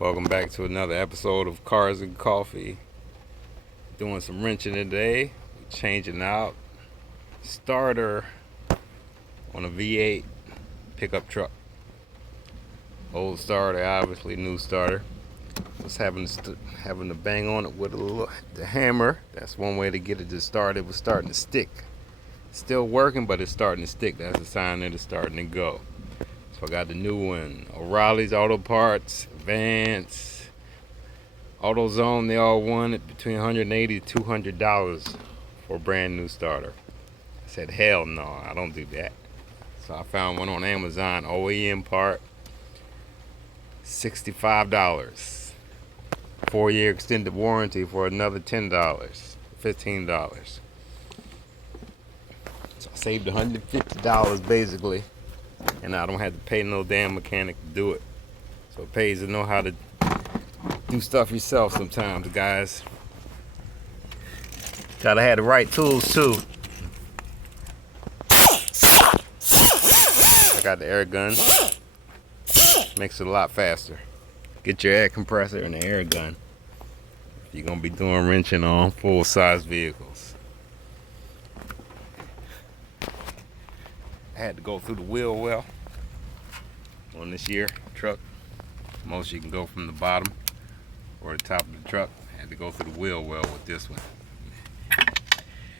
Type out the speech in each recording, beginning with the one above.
Welcome back to another episode of Cars and Coffee. Doing some wrenching today, changing out starter on a V8 pickup truck. Old starter, obviously new starter. Just having to bang on it with the hammer. That's one way to get it to start. It was starting to stick. Still working, but it's starting to stick. That's a sign that it's starting to go. So I got the new one. O'Reilly's Auto Parts, Vance, AutoZone, they all wanted between $180 to $200 for a brand new starter. I said, hell no, I don't do that. So I found one on Amazon, OEM part, $65. 4-year extended warranty for another $10, $15. So I saved $150 basically, and I don't have to pay no damn mechanic to do it. So it pays to know how to do stuff yourself sometimes, guys. Gotta have the right tools too. I got the air gun. Makes it a lot faster. Get your air compressor and the air gun if you're gonna be doing wrenching on full-size vehicles. I had to go through the wheel well on this year truck. Most you can go from the bottom or the top of the truck. I had to go through the wheel well with this one.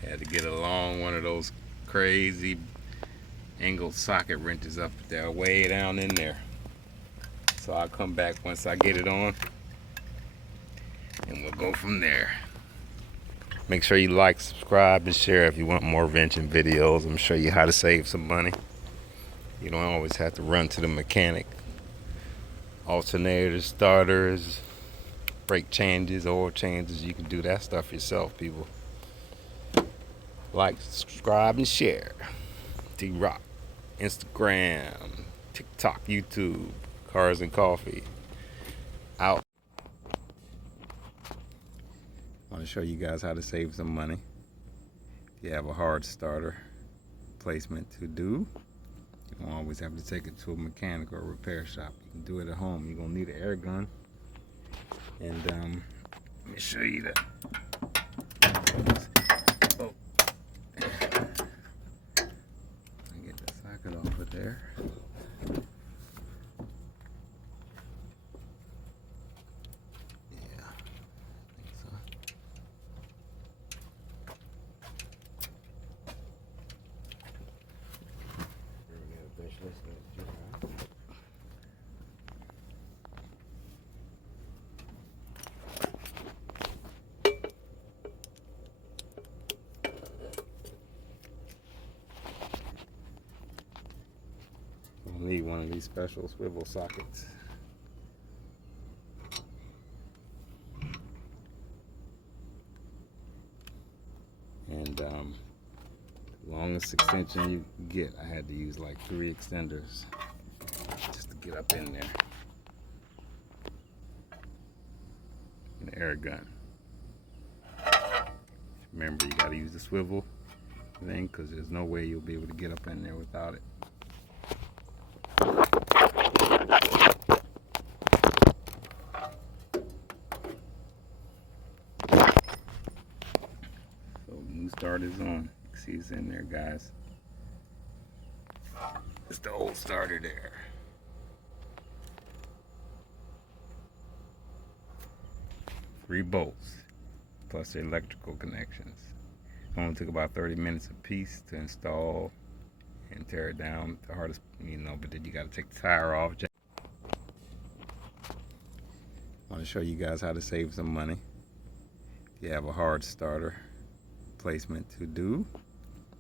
Had to get along one of those crazy angled socket wrenches up there, way down in there. So I'll come back once I get it on, and we'll go from there. Make sure you like, subscribe, and share if you want more wrenching videos. I'm gonna show you how to save some money. You don't always have to run to the mechanic. Alternators, starters, brake changes, oil changes, you can do that stuff yourself, people. Like, subscribe, and share. D-Rock, Instagram, TikTok, YouTube, Cars and Coffee. Out. I want to show you guys how to save some money. If you have a hard starter replacement to do, you don't always have to take it to a mechanic or a repair shop. You can do it at home. You're going to need an air gun. And let me show you that. Oh. Get the socket off of there. You'll need one of these special swivel sockets. And the longest extension you can get, I had to use like 3 extenders just to get up in there. An air gun. Remember, you got to use the swivel thing because there's no way you'll be able to get up in there without it. So new starter's on. You can see it's in there, guys. It's the old starter there. Three bolts plus the electrical connections. It only took about 30 minutes a piece to install and tear it down. The hardest, but then you got to take the tire off. I want to show you guys how to save some money. If you have a hard starter replacement to do,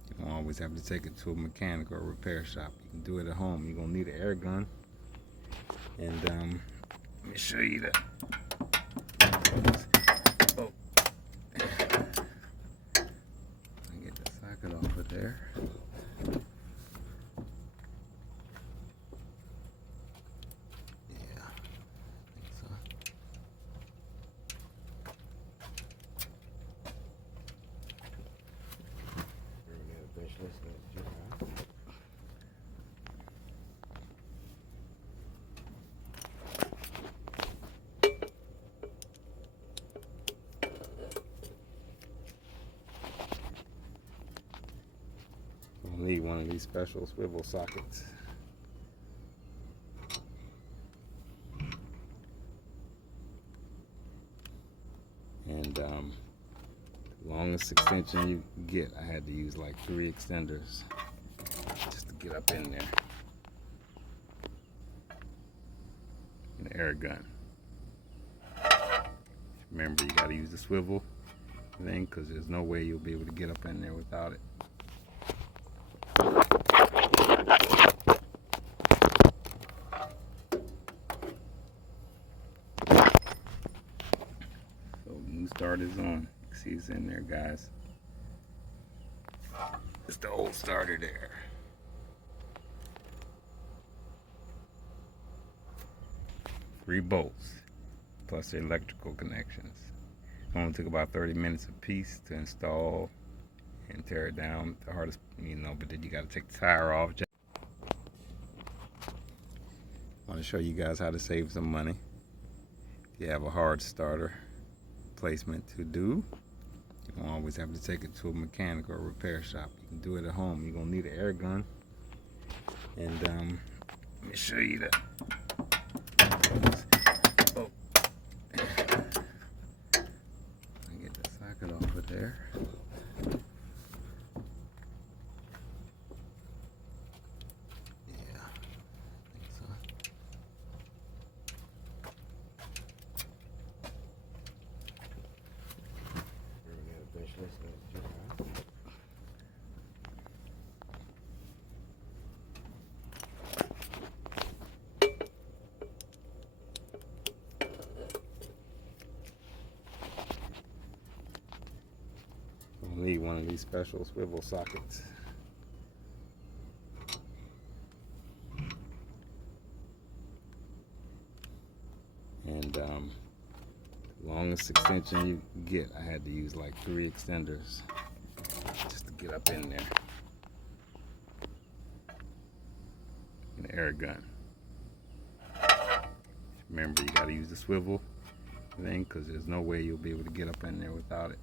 you don't always have to take it to a mechanic or a repair shop. You can do it at home. You're going to need an air gun. And let me show you that. Oh. Get the socket off of there. one of these special swivel sockets. And longest extension you can get, I had to use like 3 extenders just to get up in there. An air gun. Remember, you got to use the swivel thing because there's no way you'll be able to get up in there without it. So new start is on. You see it's in there, guys. It's the old starter there. Three bolts plus the electrical connections. It only took about 30 minutes a piece to install and tear it down. The hardest, but then you got to take the tire off. I want to show you guys how to save some money. If you have a hard starter placement to do, you don't always have to take it to a mechanic or a repair shop. You can do it at home. You're going to need an air gun. And let me show you that. Oh. I get the socket off of there. Yeah, I think so. We'll need one of these special swivel sockets. And longest extension you can get, I had to use like 3 extenders just to get up in there. An air gun. Remember, you got to use the swivel thing because there's no way you'll be able to get up in there without it.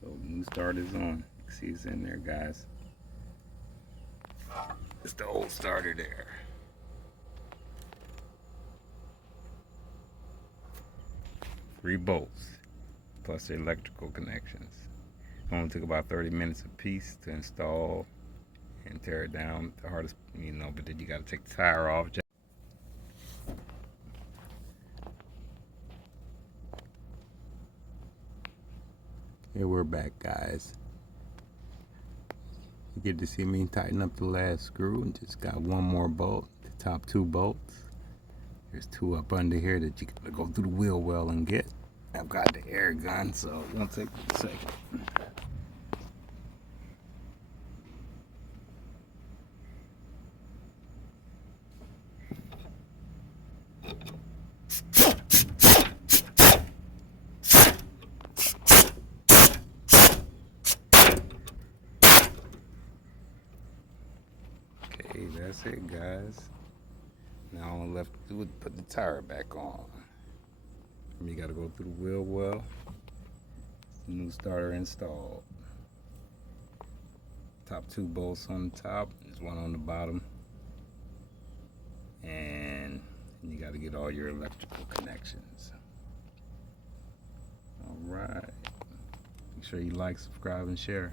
So new start is on. You see it's in there, guys. It's the old starter there. Three bolts plus the electrical connections. It only took about 30 minutes a piece to install and tear it down. The hardest, but then you got to take the tire off. Here we're back, guys. You get to see me tighten up the last screw and just got one more bolt, the top 2 bolts. There's 2 up under here that you gotta go through the wheel well and get. I've got the air gun, so it won't take a second. Okay, that's it, guys. Now all I'm left to do is put the tire back on. You gotta go through the wheel well. New starter installed. Top 2 bolts on the top, there's 1 on the bottom. And you gotta get all your electrical connections. Alright. Make sure you like, subscribe, and share.